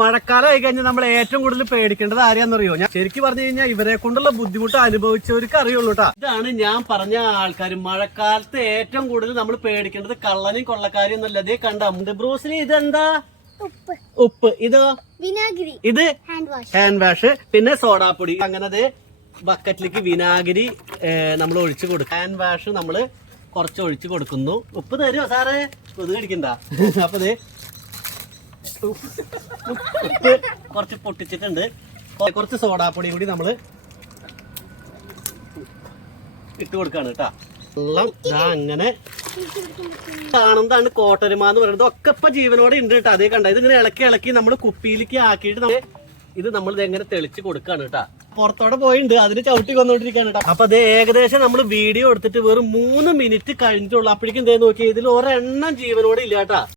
മഴക്കാലം ആയി കഴിഞ്ഞാൽ നമ്മൾ ഏറ്റവും കൂടുതൽ പേടിക്കേണ്ടത് ആരെയാണെന്നറിയോ? ഞാൻ ശരിക്കും പറഞ്ഞു കഴിഞ്ഞാൽ ഇവരെ കൊണ്ടുള്ള ബുദ്ധിമുട്ട് അനുഭവിച്ചവർക്ക് അറിയുള്ളൂ കേട്ടോ. ഇതാണ് ഞാൻ പറഞ്ഞ ആൾക്കാർ. മഴക്കാലത്ത് ഏറ്റവും കൂടുതൽ നമ്മൾ പേടിക്കേണ്ടത് കള്ളനും കൊള്ളക്കാരും എന്നല്ല. അതേ കണ്ട ബ്രൂസിലി ഇതെന്താ? ഉപ്പ്. ഇതോ വിനാഗിരി. ഇത് ഹാൻഡ് വാഷ്. പിന്നെ സോഡാപ്പൊടി. അങ്ങനെ ബക്കറ്റിലേക്ക് വിനാഗിരി നമ്മൾ ഒഴിച്ചു കൊടുക്കും. ഹാൻഡ് വാഷ് നമ്മള് കുറച്ച് ഒഴിച്ചു കൊടുക്കുന്നു. ഉപ്പ് തരുമോ സാറ്? കൊതുക് കടിക്കണ്ട. അപ്പൊ ഉപ്പ് കുറച്ച് പൊട്ടിച്ചിട്ടുണ്ട്. കുറച്ച് സോഡാപ്പൊടി കൂടി നമ്മള് ഇട്ട് കൊടുക്കാണ് കേട്ടാ. വെള്ളം അങ്ങനെ കാണുന്നതാണ് കോട്ടരുമ എന്ന് പറയുന്നത്. ഒക്കെ ഇപ്പൊ ജീവനോടെ ഉണ്ട് കേട്ടോ. അതേ കണ്ട ഇത് ഇങ്ങനെ ഇളക്കി നമ്മൾ കുപ്പിയിലേക്ക് ആക്കിയിട്ട് ഇത് നമ്മൾ എങ്ങനെ തെളിച്ച് കൊടുക്കാണ് കേട്ടാ. പുറത്തോടെ പോയിട്ടുണ്ട്, അതിന് ചവിട്ടി കൊന്നോണ്ടിരിക്കാണ് കേട്ടോ. അപ്പൊ അത് ഏകദേശം നമ്മൾ വീഡിയോ എടുത്തിട്ട് വെറും 3 മിനിറ്റ് കഴിഞ്ഞിട്ടുള്ളൂ. അപ്പോഴേക്കും നോക്കി ഇതിൽ ഒരെണ്ണം ജീവനോടെ ഇല്ല കേട്ടാ.